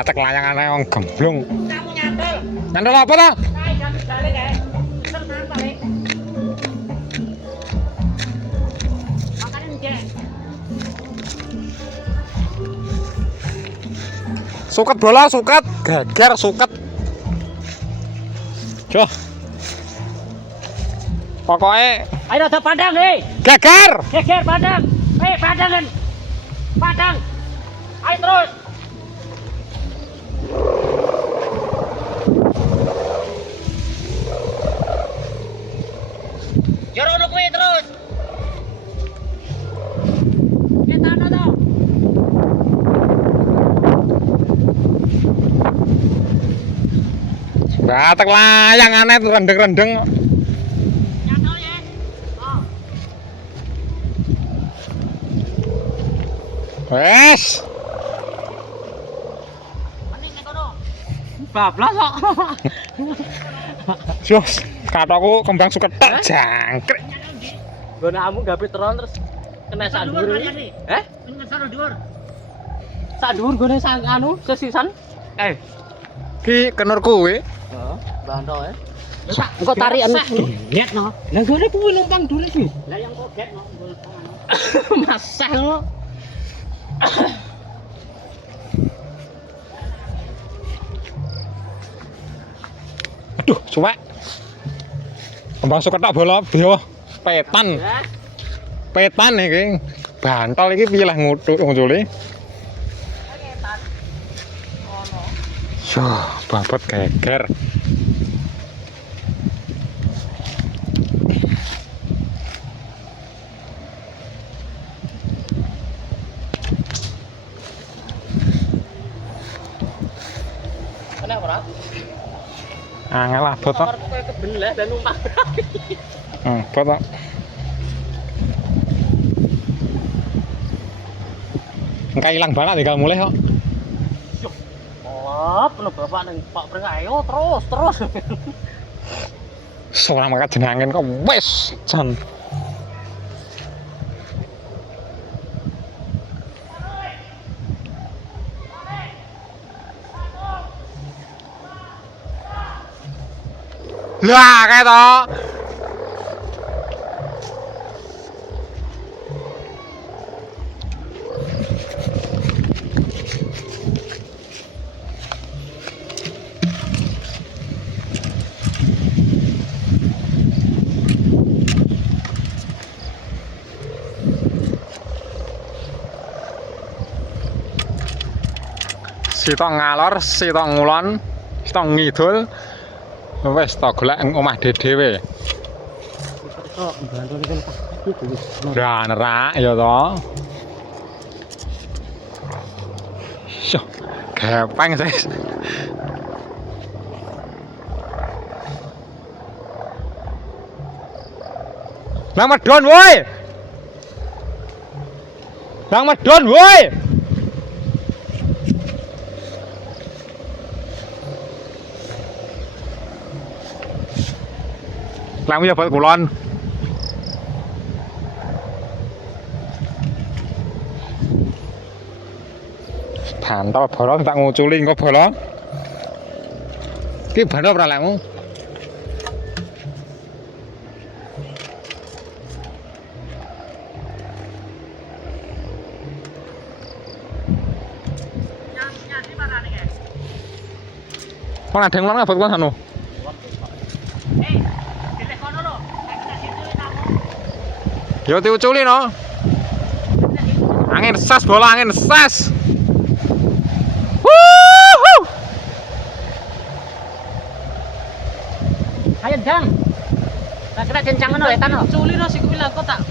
Batek layangane wong gemblung. Kamu nyantol. Nyantol apa to? Kae jam balik kae. Tenang balik. Makane njek. Suket bola, suket, geger suket. Joh. Pokoknya Ayo ada padang nih. geger. Geger padang. Padangan. Padang. Ayo terus. Jorono kuwi terus. Ketano to. Batek layangane rendeng-rendeng. Nyantol ya. Oh. Wes. Mending nek kono. Bablas kok. Jos, kataku kembang suket tak jangkrik. Gue namu gape teron terus kena sak dhuwur. Eh? Ngesor dhuwur. Sak dhuwur gue sang anu sesisan. Ki kenur kuwe. Heeh, banto ya. Engko tarikan get no. Lah gue kuwi numpang dulu iki. Lah yang kok get no. Masah lo. Aduh, suwek. Kembang suket tak bola biyo. Petan. Petan iki. Bantol iki piye lah ngucule. Soh, babot geger. Kenapa ora? Angel lah bot. Kamar kowe keben lah dan numpang. Bot. Engka ilang banget tinggal mulai kok. Oh, penuh bapak nang Pak Preng ayo terus. Seorang maka jenangin kok wes jan. Lah kayak toh. Sitok ngalor, sitok ngulon, sitok ngidul. Wes to golek omah dhewe. Kok bantu iki kan Pak. Ora nerak ya to. Syuh, gepeng sih. Nang medon woi. Nang medon woi. Lang ya buat kulon. Bantol bola tak nguculi engko bola. Ki bantol ora lakmu. Nyati marane kae. Kok ada ngulon abot kon anu. Pilih kono lho. Nek kita situ kamu. Yo diuculi no. Angin sas bola angin sas. Ayo jang. Tak kira kencang ngono ya tano. Culi no sik bilang kok tak.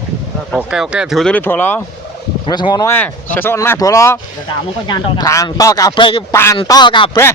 Oke diuculi bola. Wis ngono ae. Sesuk neh bola. Ya kamu kok nyantol kan. Gantol kabeh iki pantol kabeh.